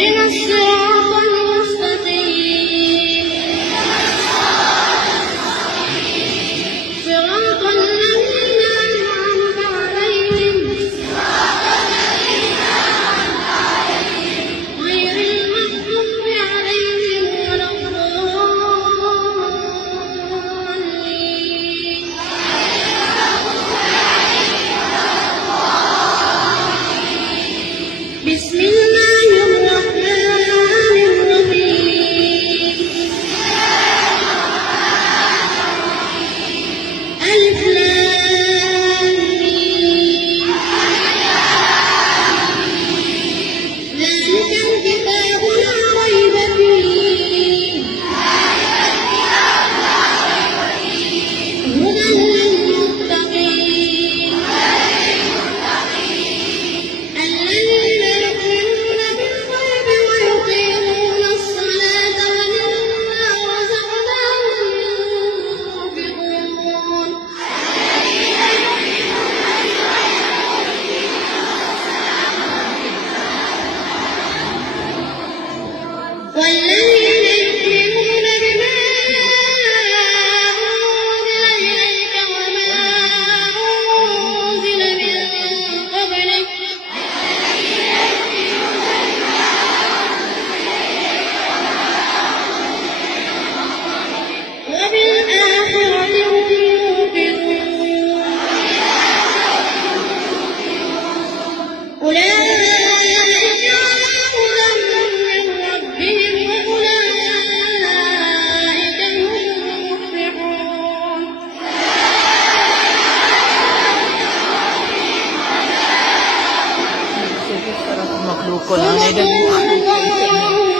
اهدنا الصراط المستقيم صراط الذين أنعمت عليهم غير المغضوب عليهم ولا الضالين. بسم الله الرحمن الرحيم. ألف لام ميم. ذلك الكتاب لا ريب فيه هدى للمتقين الذين يؤمنون بالغيب ويقيمون الصلاة ومما رزقناهم ينفقون والذين يؤمنون بما أنزل إليك وما أنزل من قبلك وبالآخرة هم يوقنون أولئك على هدى من ربهم وأولئك هم المفلحون. Sige, sarap maglukol. Ang صدق edad mo. الله